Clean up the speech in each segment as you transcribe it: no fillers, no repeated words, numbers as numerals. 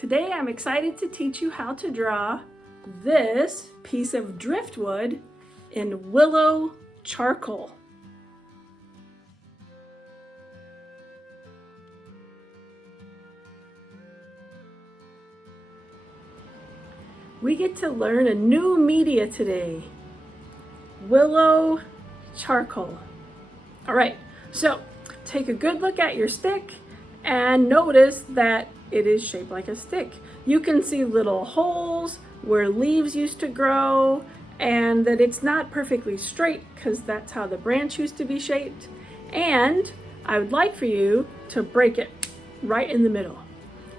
Today I'm excited to teach you how to draw this piece of driftwood in willow charcoal. We get to learn a new media today, willow charcoal. All right, so take a good look at your stick and notice that it is shaped like a stick. You can see little holes where leaves used to grow and that it's not perfectly straight because that's how the branch used to be shaped. And I would like for you to break it right in the middle.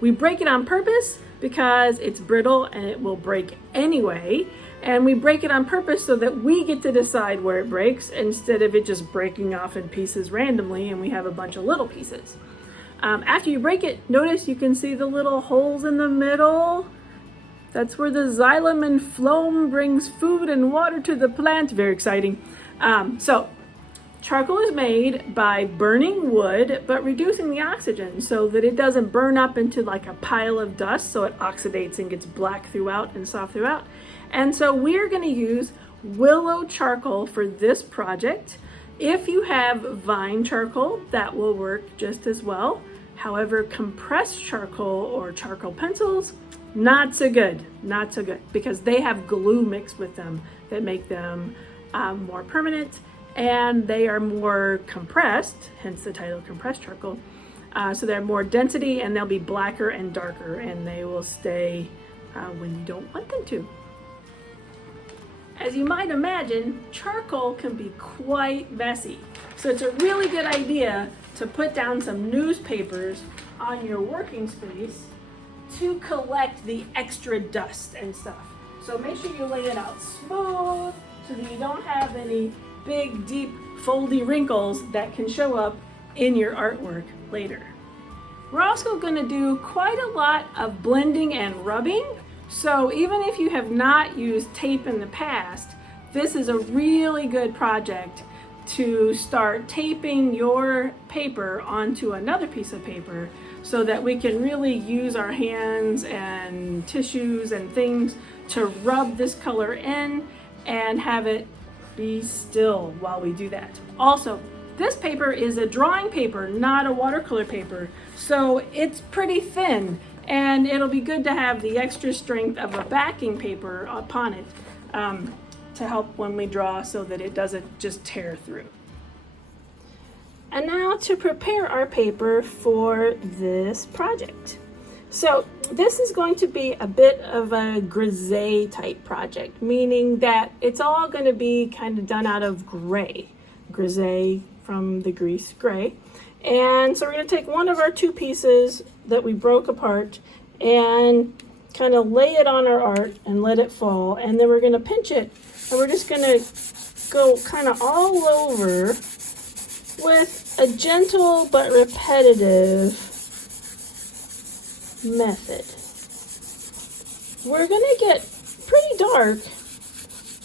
We break it on purpose because it's brittle and it will break anyway. And we break it on purpose so that we get to decide where it breaks instead of it just breaking off in pieces randomly and we have a bunch of little pieces. After you break it, notice you can see the little holes in the middle. That's where the xylem and phloem brings food and water to the plant. Very exciting. So charcoal is made by burning wood, but reducing the oxygen so that it doesn't burn up into like a pile of dust, so it oxidates and gets black throughout and soft throughout. And so we're going to use willow charcoal for this project. If you have vine charcoal, that will work just as well. However, compressed charcoal or charcoal pencils, not so good, because they have glue mixed with them that make them more permanent, and they are more compressed, hence the title compressed charcoal. So they're more density and they'll be blacker and darker and they will stay when you don't want them to. As you might imagine, charcoal can be quite messy. So it's a really good idea to put down some newspapers on your working space to collect the extra dust and stuff. So make sure you lay it out smooth so that you don't have any big, deep, foldy wrinkles that can show up in your artwork later. We're also going to do quite a lot of blending and rubbing. So even if you have not used tape in the past, this is a really good project to start taping your paper onto another piece of paper so that we can really use our hands and tissues and things to rub this color in and have it be still while we do that. Also, this paper is a drawing paper, not a watercolor paper, so it's pretty thin and it'll be good to have the extra strength of a backing paper upon it to help when we draw so that it doesn't just tear through. And now to prepare our paper for this project. So this is going to be a bit of a grisaille type project, meaning that it's all going to be kind of done out of gray. Grisaille from the grease gray. And so we're going to take one of our two pieces that we broke apart and kind of lay it on our art and let it fall. And then we're going to pinch it and we're just going to go kind of all over with a gentle but repetitive method. We're going to get pretty dark,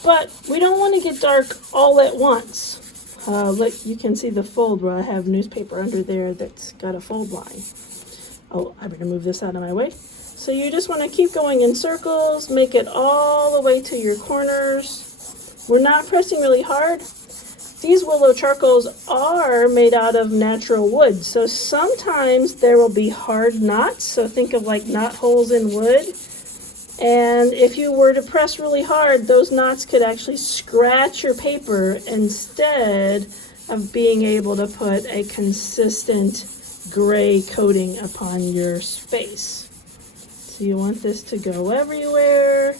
but we don't want to get dark all at once. Like you can see the fold where I have newspaper under there that's got a fold line. Oh, I better move this out of my way. So you just want to keep going in circles, make it all the way to your corners. We're not pressing really hard. These willow charcoals are made out of natural wood, so sometimes there will be hard knots, so think of like knot holes in wood. And if you were to press really hard, those knots could actually scratch your paper instead of being able to put a consistent gray coating upon your space. So you want this to go everywhere.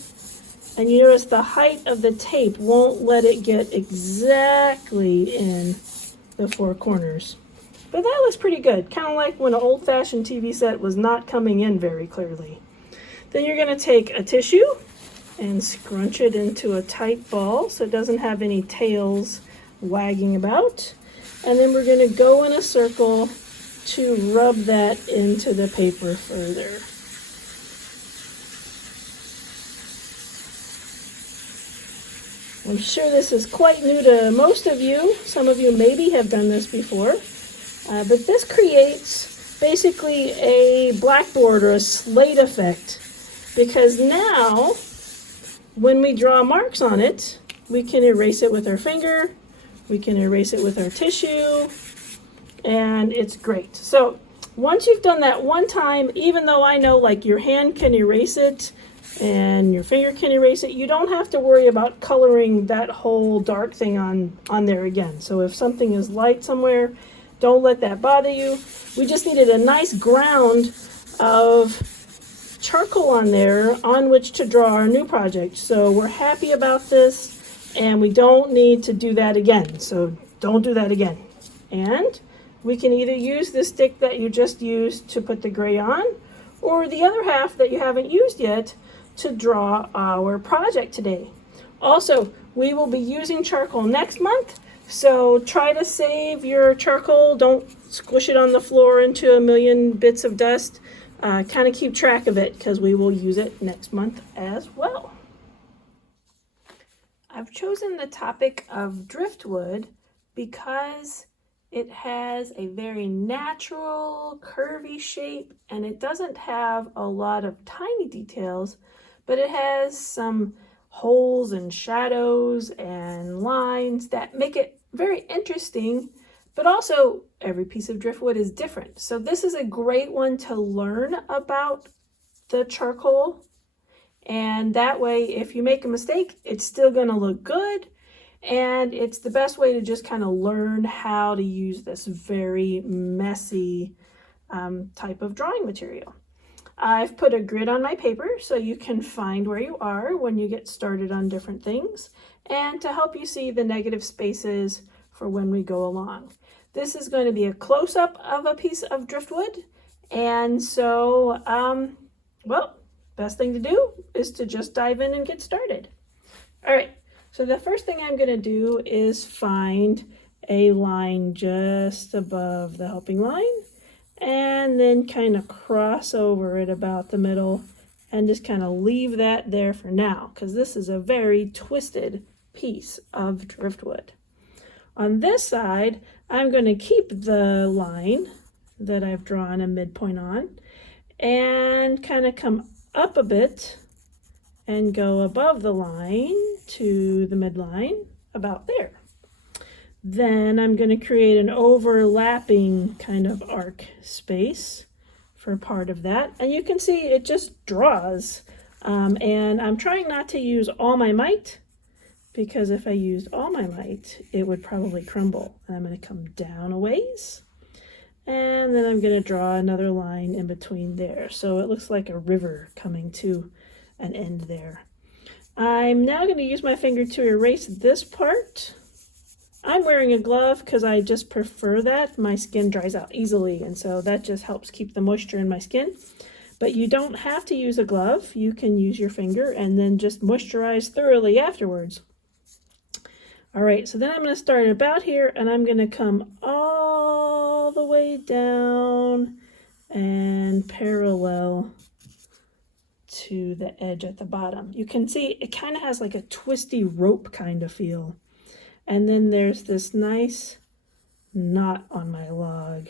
And you notice the height of the tape won't let it get exactly in the four corners. But that looks pretty good, kind of like when an old-fashioned TV set was not coming in very clearly. Then you're going to take a tissue and scrunch it into a tight ball so it doesn't have any tails wagging about. And then we're going to go in a circle to rub that into the paper further. I'm sure this is quite new to most of you. Some of you maybe have done this before. But this creates basically a blackboard or a slate effect, because now when we draw marks on it, we can erase it with our finger, we can erase it with our tissue, and it's great. So once you've done that one time, even though I know like your hand can erase it and your finger can erase it, you don't have to worry about coloring that whole dark thing on there again. So if something is light somewhere, don't let that bother you. We just needed a nice ground of charcoal on there on which to draw our new project. So we're happy about this, and we don't need to do that again. So don't do that again. And we can either use the stick that you just used to put the gray on, or the other half that you haven't used yet to draw our project today. Also, we will be using charcoal next month, so try to save your charcoal. Don't squish it on the floor into a million bits of dust. Kind of keep track of it, because we will use it next month as well. I've chosen the topic of driftwood because it has a very natural, curvy shape, and it doesn't have a lot of tiny details, but it has some holes and shadows and lines that make it very interesting, but also every piece of driftwood is different. So this is a great one to learn about the charcoal, and that way if you make a mistake, it's still going to look good. And it's the best way to just kind of learn how to use this very messy type of drawing material. I've put a grid on my paper so you can find where you are when you get started on different things, and to help you see the negative spaces for when we go along. This is going to be a close-up of a piece of driftwood, and so, well, best thing to do is to just dive in and get started. All right. So the first thing I'm going to do is find a line just above the helping line, and then kind of cross over it about the middle and just kind of leave that there for now, because this is a very twisted piece of driftwood. On this side, I'm going to keep the line that I've drawn a midpoint on and kind of come up a bit and go above the line to the midline, about there. Then I'm going to create an overlapping kind of arc space for part of that. And you can see it just draws. And I'm trying not to use all my might, because if I used all my might, it would probably crumble. And I'm going to come down a ways. And then I'm going to draw another line in between there. So it looks like a river coming to an end there. I'm now going to use my finger to erase this part. I'm wearing a glove because I just prefer that. My skin dries out easily, and so that just helps keep the moisture in my skin. But you don't have to use a glove. You can use your finger and then just moisturize thoroughly afterwards. All right, so then I'm going to start about here, and I'm going to come all the way down and parallel to the edge at the bottom. You can see it kind of has like a twisty rope kind of feel. And then there's this nice knot on my log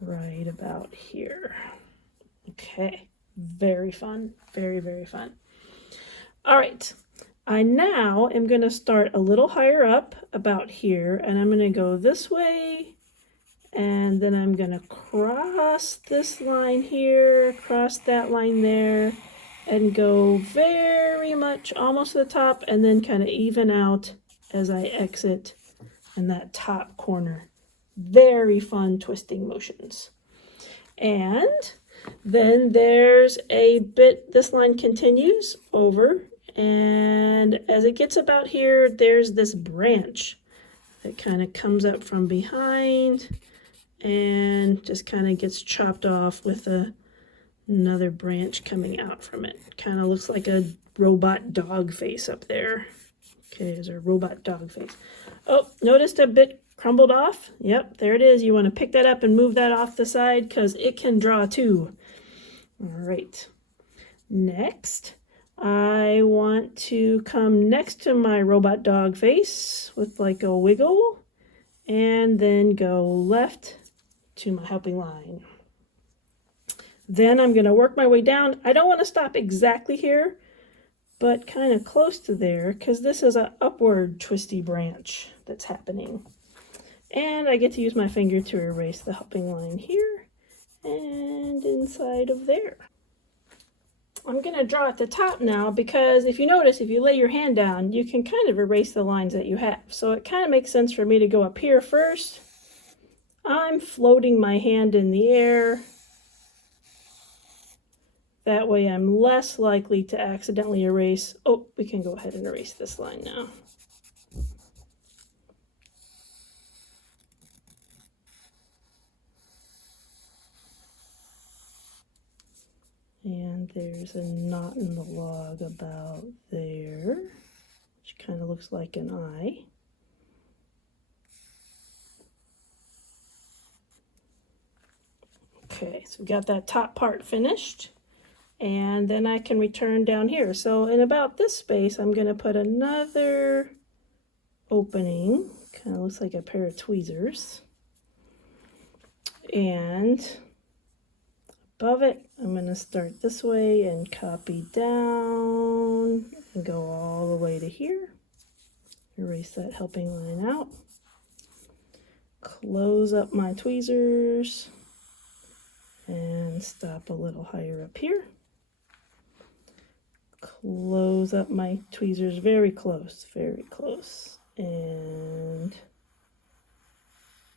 right about here. Okay, very fun, very, very fun. All right, I now am going to start a little higher up about here, and I'm going to go this way, and then I'm going to cross this line here, cross that line there, and go very much almost to the top, and then kind of even out as I exit in that top corner. Very fun twisting motions. And then there's a bit, this line continues over, and as it gets about here, there's this branch that kind of comes up from behind and just kind of gets chopped off with another branch coming out from it. Kind of looks like a robot dog face up there. Okay, there's a robot dog face. Oh, noticed a bit crumbled off? Yep, there it is. You want to pick that up and move that off the side because it can draw too. All right. Next, I want to come next to my robot dog face with like a wiggle, and then go left to my helping line. Then I'm going to work my way down. I don't want to stop exactly here, but kind of close to there, because this is an upward twisty branch that's happening. And I get to use my finger to erase the helping line here and inside of there. I'm going to draw at the top now, because if you notice, if you lay your hand down, you can kind of erase the lines that you have. So it kind of makes sense for me to go up here first. I'm floating my hand in the air. That way I'm less likely to accidentally erase. Oh, we can go ahead and erase this line now. And there's a knot in the log about there, which kind of looks like an eye. Okay, so we got that top part finished. And then I can return down here. So in about this space, I'm going to put another opening. Kind of looks like a pair of tweezers. And above it, I'm going to start this way and copy down and go all the way to here. Erase that helping line out. Close up my tweezers and stop a little higher up here. Close up my tweezers very close, and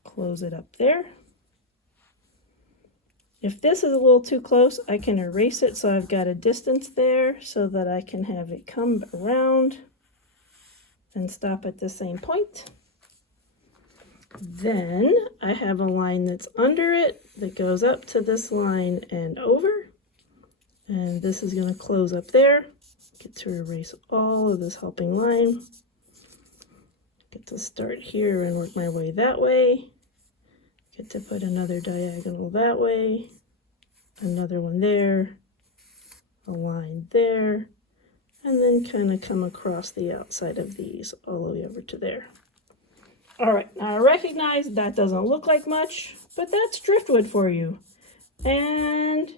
close it up there. If this is a little too close, I can erase it so I've got a distance there so that I can have it come around and stop at the same point. Then I have a line that's under it that goes up to this line and over. And this is going to close up there. Get to erase all of this helping line. Get to start here and work my way that way. Get to put another diagonal that way. Another one there. A line there. And then kind of come across the outside of these all the way over to there. All right, now I recognize that doesn't look like much, but that's driftwood for you. And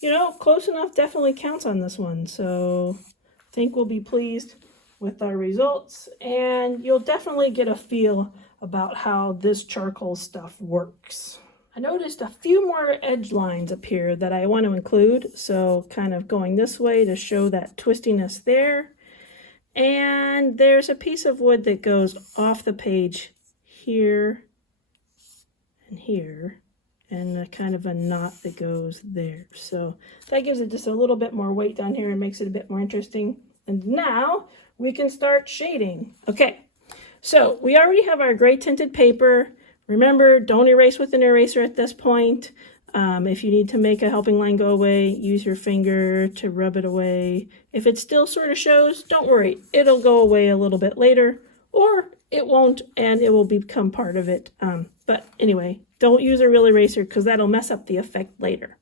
you know, close enough definitely counts on this one. So I think we'll be pleased with our results, and you'll definitely get a feel about how this charcoal stuff works. I noticed a few more edge lines up here that I want to include. So kind of going this way to show that twistiness there. And there's a piece of wood that goes off the page here and here, and a kind of a knot that goes there. So that gives it just a little bit more weight down here and makes it a bit more interesting. And now we can start shading. Okay, so we already have our gray tinted paper. Remember, don't erase with an eraser at this point. If you need to make a helping line go away, use your finger to rub it away. If it still sort of shows, don't worry. It'll go away a little bit later, or it won't, and it will become part of it. But anyway, don't use a real eraser because that'll mess up the effect later.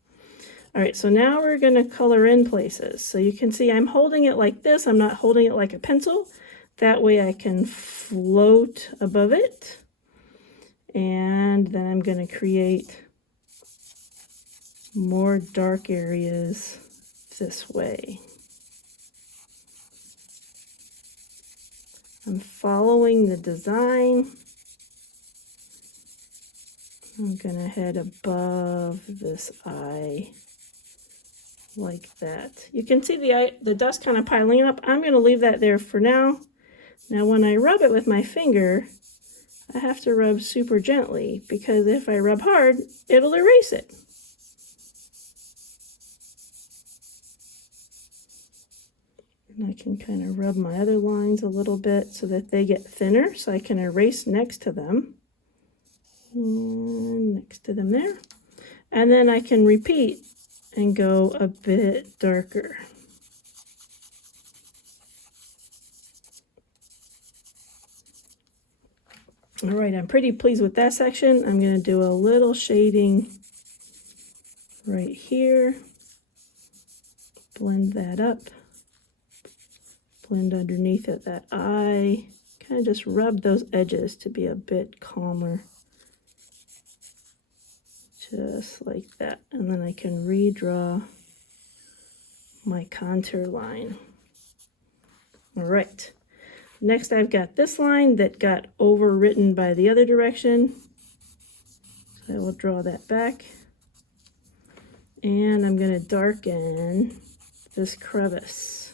All right, so now we're going to color in places. So you can see I'm holding it like this. I'm not holding it like a pencil. That way I can float above it. And then I'm going to create more dark areas this way. I'm following the design. I'm going to head above this eye like that. You can see the dust kind of piling up. I'm going to leave that there for now. Now when I rub it with my finger, I have to rub super gently, because if I rub hard, it'll erase it. And I can kind of rub my other lines a little bit so that they get thinner, so I can erase next to them. And next to them there. And then I can repeat and go a bit darker. All right, I'm pretty pleased with that section. I'm going to do a little shading right here. Blend that up. Blend underneath it, that eye. Kind of just rub those edges to be a bit calmer. just like that. And then I can redraw my contour line. All right. Next, I've got this line that got overwritten by the other direction. So I will draw that back. And I'm going to darken this crevice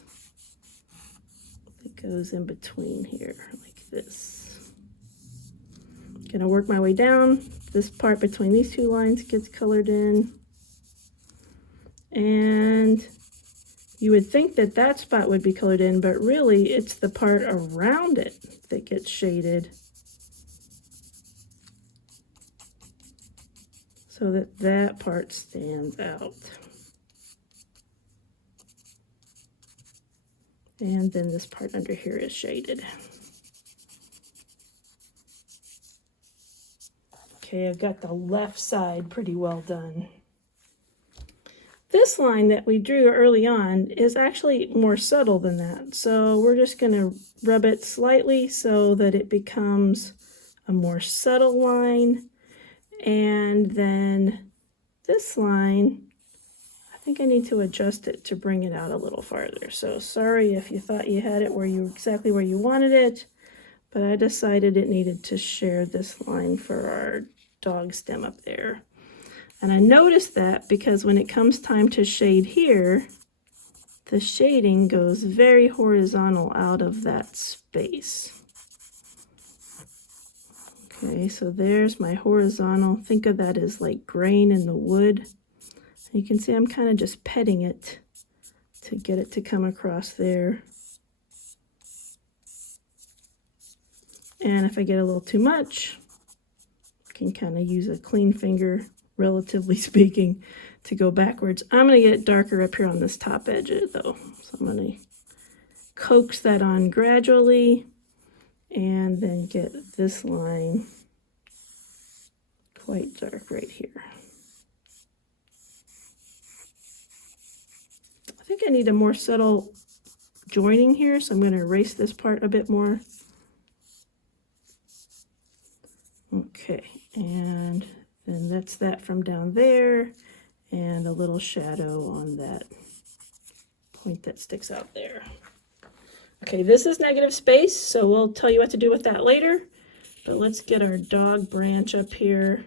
that goes in between here, like this. Going to work my way down. This part between these two lines gets colored in. And you would think that that spot would be colored in, but really it's the part around it that gets shaded so that that part stands out. And then this part under here is shaded. Okay, I've got the left side pretty well done. This line that we drew early on is actually more subtle than that. So we're just going to rub it slightly so that it becomes a more subtle line. And then this line, I think I need to adjust it to bring it out a little farther. So sorry if you thought you had it exactly where you wanted it, but I decided it needed to share this line for our dog stem up there. And I noticed that because when it comes time to shade here, the shading goes very horizontal out of that space. Okay, so there's my horizontal. Think of that as like grain in the wood. You can see I'm kind of just petting it to get it to come across there. And if I get a little too much, I can kind of use a clean finger, relatively speaking, to go backwards. I'm going to get it darker up here on this top edge though. So I'm going to coax that on gradually and then get this line quite dark right here. I think I need a more subtle joining here, so I'm going to erase this part a bit more. Okay, and then that's that from down there, and a little shadow on that point that sticks out there. Okay, this is negative space, so we'll tell you what to do with that later. But let's get our dog branch up here.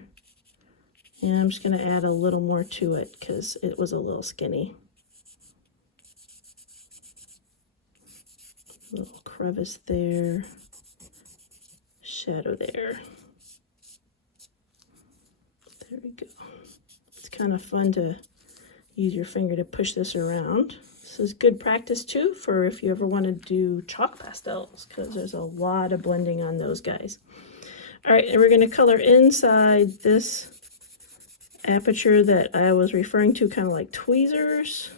And I'm just going to add a little more to it because it was a little skinny. Little crevice there. Shadow there. There we go. It's kind of fun to use your finger to push this around. This is good practice too for if you ever want to do chalk pastels, because there's a lot of blending on those guys. All right, and we're going to color inside this aperture that I was referring to, kind of like tweezers.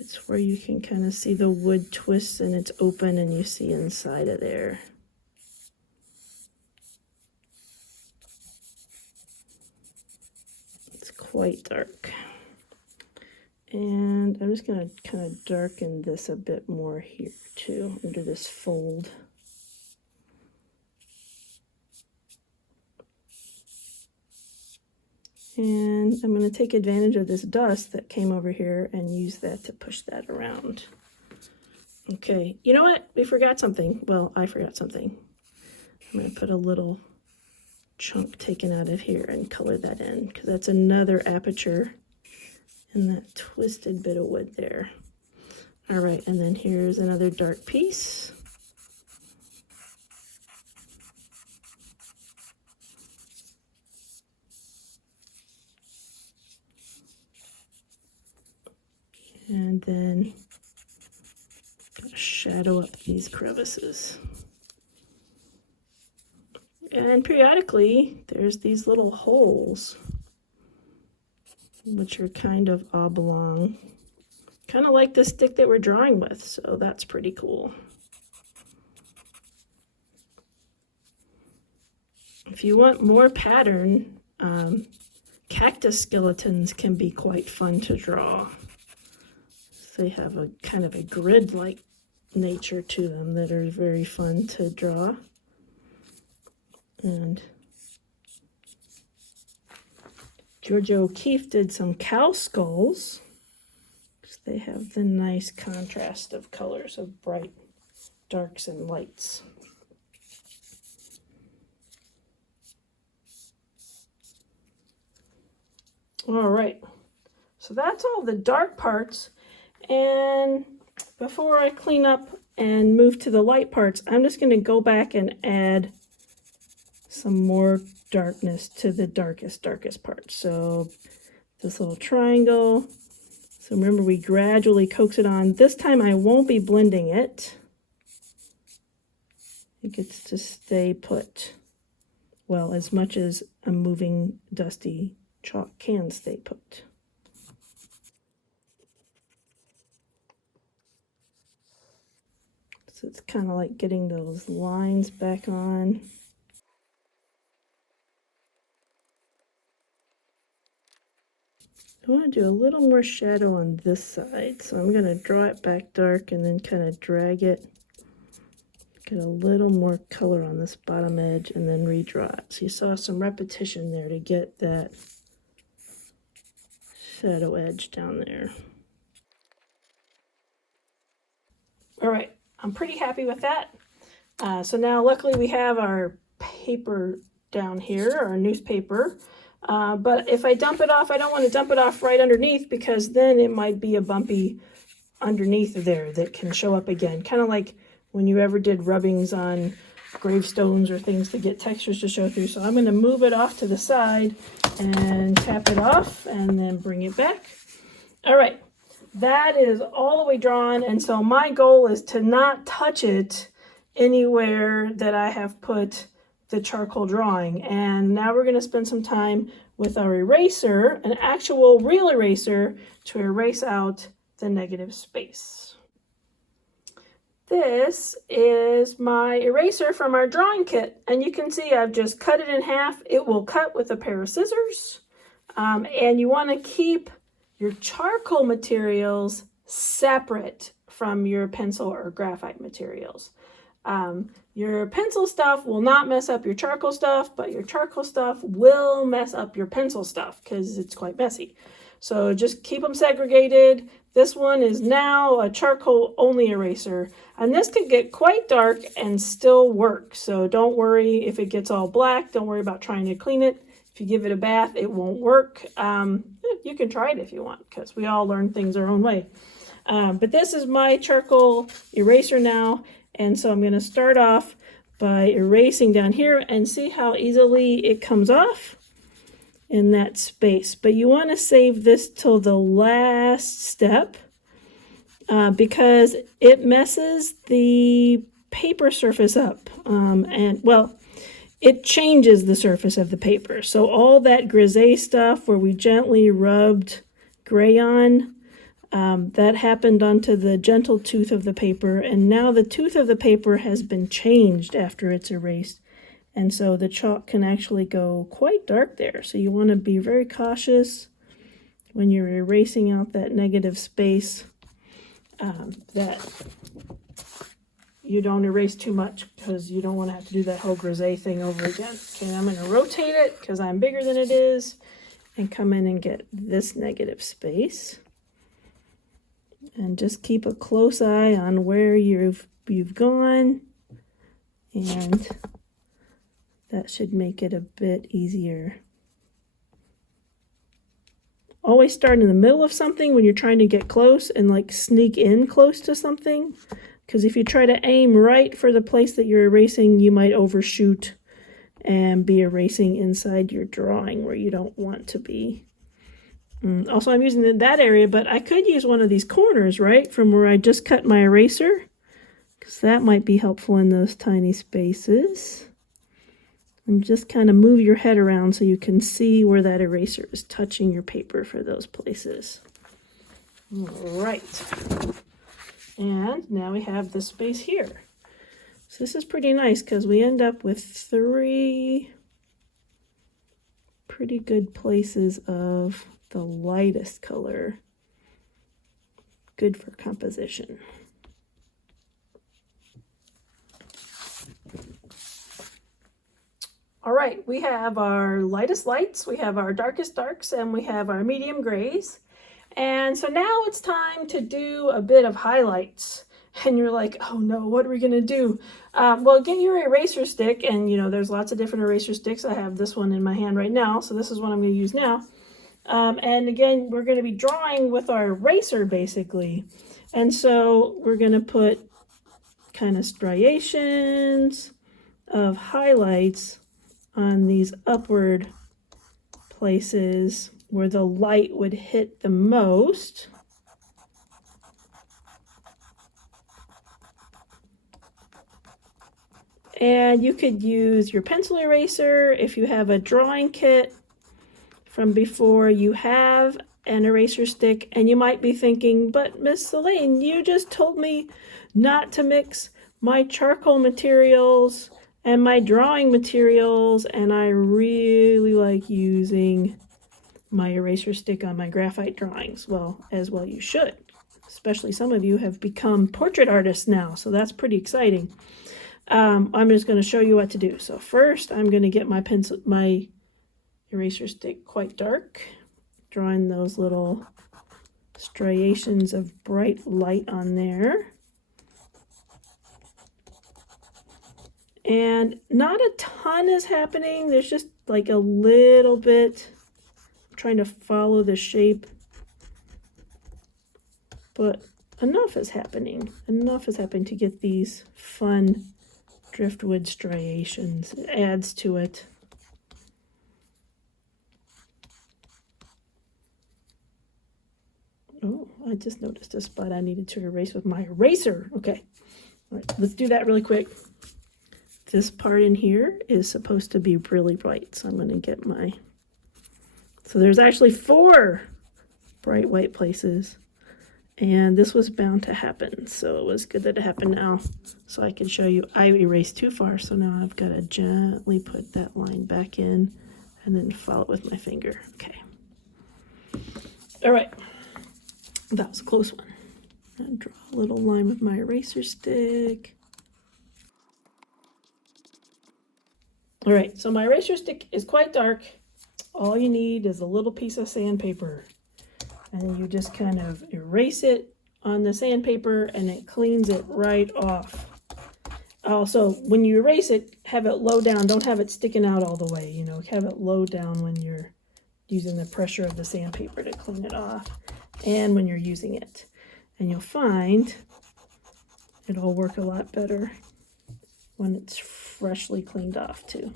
It's where you can kind of see the wood twists and it's open and you see inside of there. It's quite dark. And I'm just going to kind of darken this a bit more here too, under this fold. And I'm going to take advantage of this dust that came over here and use that to push that around. Okay, you know what? We forgot something. Well, I forgot something. I'm going to put a little chunk taken out of here and color that in, because that's another aperture in that twisted bit of wood there. All right, and then here's another dark piece. And then shadow up these crevices. And periodically, there's these little holes, which are kind of oblong, kind of like the stick that we're drawing with, so that's pretty cool. If you want more pattern, cactus skeletons can be quite fun to draw. They have a kind of a grid-like nature to them that are very fun to draw. And Georgia O'Keeffe did some cow skulls. They have the nice contrast of colors of bright darks and lights. All right, so that's all the dark parts. And before I clean up and move to the light parts, I'm just going to go back and add some more darkness to the darkest part. So this little triangle. So remember, we gradually coax it on. This time I won't be blending it. It gets to stay put. Well, as much as a moving dusty chalk can stay put. So it's kind of like getting those lines back on. I want to do a little more shadow on this side, so I'm going to draw it back dark and then kind of drag it. Get a little more color on this bottom edge and then redraw it. So you saw some repetition there to get that shadow edge down there. All right, I'm pretty happy with that. So now luckily we have our paper down here, our newspaper. But if I dump it off, I don't want to dump it off right underneath, because then it might be a bumpy underneath there that can show up again. Kind of like when you ever did rubbings on gravestones or things to get textures to show through. So I'm going to move it off to the side and tap it off and then bring it back. All right, that is all the way drawn. And so my goal is to not touch it anywhere that I have put the charcoal drawing. And now we're going to spend some time with our eraser, an actual real eraser, to erase out the negative space. This is my eraser from our drawing kit, and you can see I've just cut it in half. It will cut with a pair of scissors, and you want to keep your charcoal materials separate from your pencil or graphite materials. Your pencil stuff will not mess up your charcoal stuff, but your charcoal stuff will mess up your pencil stuff because it's quite messy. So just keep them segregated. This one is now a charcoal only eraser, and this could get quite dark and still work. So don't worry if it gets all black. Don't worry about trying to clean it. If you give it a bath, it won't work. You can try it if you want, because we all learn things our own way. But this is my charcoal eraser now. And so I'm going to start off by erasing down here and see how easily it comes off in that space. But you want to save this till the last step because it messes the paper surface up. And well, it changes the surface of the paper. So all that grisaille stuff where we gently rubbed gray on, that happened onto the gentle tooth of the paper, and now the tooth of the paper has been changed after it's erased, and so the chalk can actually go quite dark there. So you want to be very cautious when you're erasing out that negative space, that you don't erase too much, because you don't want to have to do that whole grisaille thing over again. Okay, I'm going to rotate it because I'm bigger than it is and come in and get this negative space. And just keep a close eye on where you've gone, and that should make it a bit easier. Always start in the middle of something when you're trying to get close and like sneak in close to something, because if you try to aim right for the place that you're erasing, you might overshoot and be erasing inside your drawing where you don't want to be. Also, I'm using that area, but I could use one of these corners, right, from where I just cut my eraser, because that might be helpful in those tiny spaces. And just kind of move your head around so you can see where that eraser is touching your paper for those places. All right. And now we have this space here. So this is pretty nice because we end up with 3 pretty good places of the lightest color, good for composition. All right, we have our lightest lights, we have our darkest darks, and we have our medium grays. And so now it's time to do a bit of highlights. And you're like, oh no, what are we gonna do? Well, get your eraser stick, and you know, there's lots of different eraser sticks. I have this one in my hand right now, so this is what I'm gonna use now. And again, we're gonna be drawing with our eraser basically. And so we're gonna put kind of striations of highlights on these upward places where the light would hit the most. And you could use your pencil eraser if you have a drawing kit from before you have an eraser stick. And you might be thinking, but Miss Alayne, you just told me not to mix my charcoal materials and my drawing materials, and I really like using my eraser stick on my graphite drawings. Well, as well you should. Especially some of you have become portrait artists now, so that's pretty exciting. I'm just going to show you what to do. So first, I'm going to get my eraser stick quite dark, drawing those little striations of bright light on there. And not a ton is happening. There's just like a little bit. I'm trying to follow the shape. But enough is happening. Enough is happening to get these fun driftwood striations. It adds to it. Oh, I just noticed a spot I needed to erase with my eraser. Okay. All right, let's do that really quick. This part in here is supposed to be really bright, so I'm going to get my... So there's actually 4 bright white places, and this was bound to happen, so it was good that it happened now, so I can show you. I erased too far, so now I've got to gently put that line back in and then follow it with my finger. Okay. All right. That was a close one. And draw a little line with my eraser stick. All right, so my eraser stick is quite dark. All you need is a little piece of sandpaper. And then you just kind of erase it on the sandpaper and it cleans it right off. Also, when you erase it, have it low down. Don't have it sticking out all the way, you know, have it low down when you're using the pressure of the sandpaper to clean it off and when you're using it. And you'll find it'll work a lot better when it's freshly cleaned off too.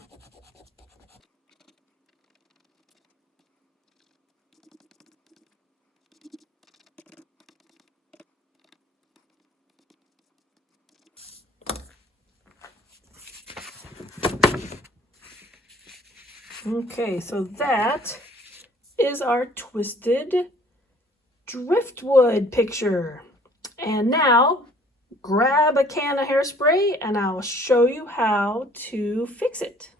Okay, so that is our twisted driftwood picture. And now grab a can of hairspray and I'll show you how to fix it.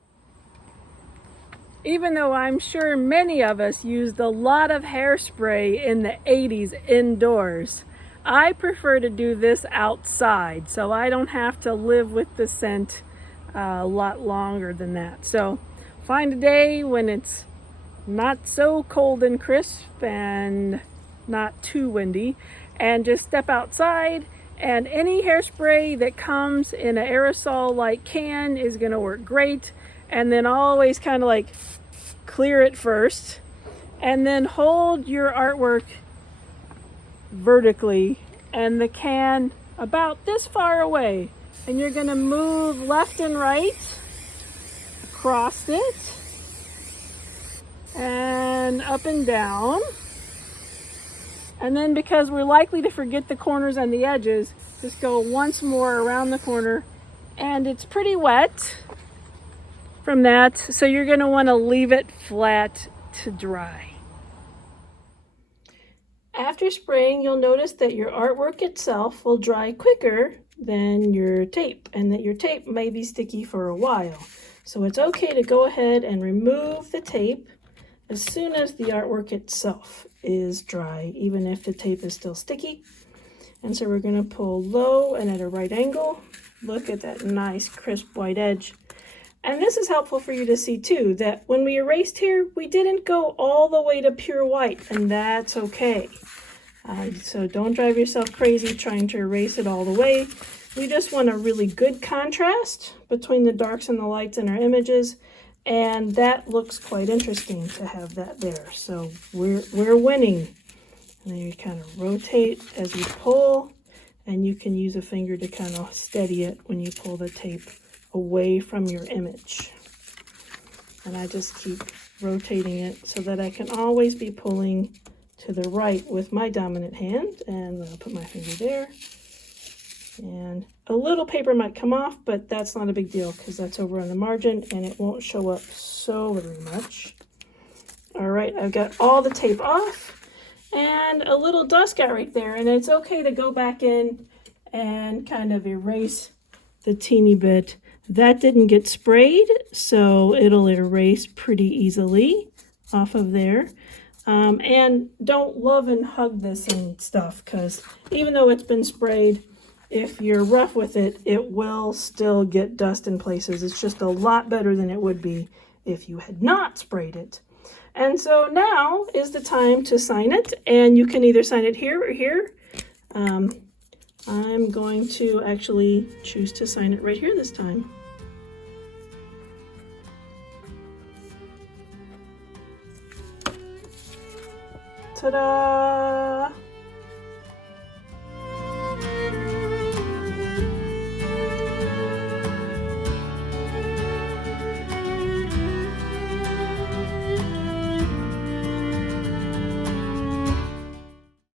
Even though I'm sure many of us used a lot of hairspray in the 80s indoors, I prefer to do this outside so I don't have to live with the scent a lot longer than that. So find a day when it's not so cold and crisp and not too windy, and just step outside, and any hairspray that comes in an aerosol like can is going to work great. And then always kind of like clear it first and then hold your artwork vertically and the can about this far away, and you're going to move left and right across it and up and down. And then, because we're likely to forget the corners and the edges, just go once more around the corner. And it's pretty wet from that, so you're going to want to leave it flat to dry. After spraying, you'll notice that your artwork itself will dry quicker than your tape, and that your tape may be sticky for a while. So it's okay to go ahead and remove the tape as soon as the artwork itself is dry, even if the tape is still sticky. And so we're going to pull low and at a right angle. Look at that nice crisp white edge. And this is helpful for you to see too, that when we erased here, we didn't go all the way to pure white, and that's okay. So don't drive yourself crazy trying to erase it all the way. We just want a really good contrast between the darks and the lights in our images, and that looks quite interesting to have that there. So we're winning. And then you kind of rotate as you pull, and you can use a finger to kind of steady it when you pull the tape away from your image. And I just keep rotating it so that I can always be pulling to the right with my dominant hand. And I'll put my finger there. And a little paper might come off, but that's not a big deal because that's over on the margin and it won't show up so very much. All right, I've got all the tape off and a little dust got right there, and it's okay to go back in and kind of erase the teeny bit. That didn't get sprayed, so it'll erase pretty easily off of there. And don't love and hug this and stuff, because even though it's been sprayed, if you're rough with it, it will still get dust in places. It's just a lot better than it would be if you had not sprayed it. And so now is the time to sign it, and you can either sign it here or here. I'm going to actually choose to sign it right here this time. Ta-da!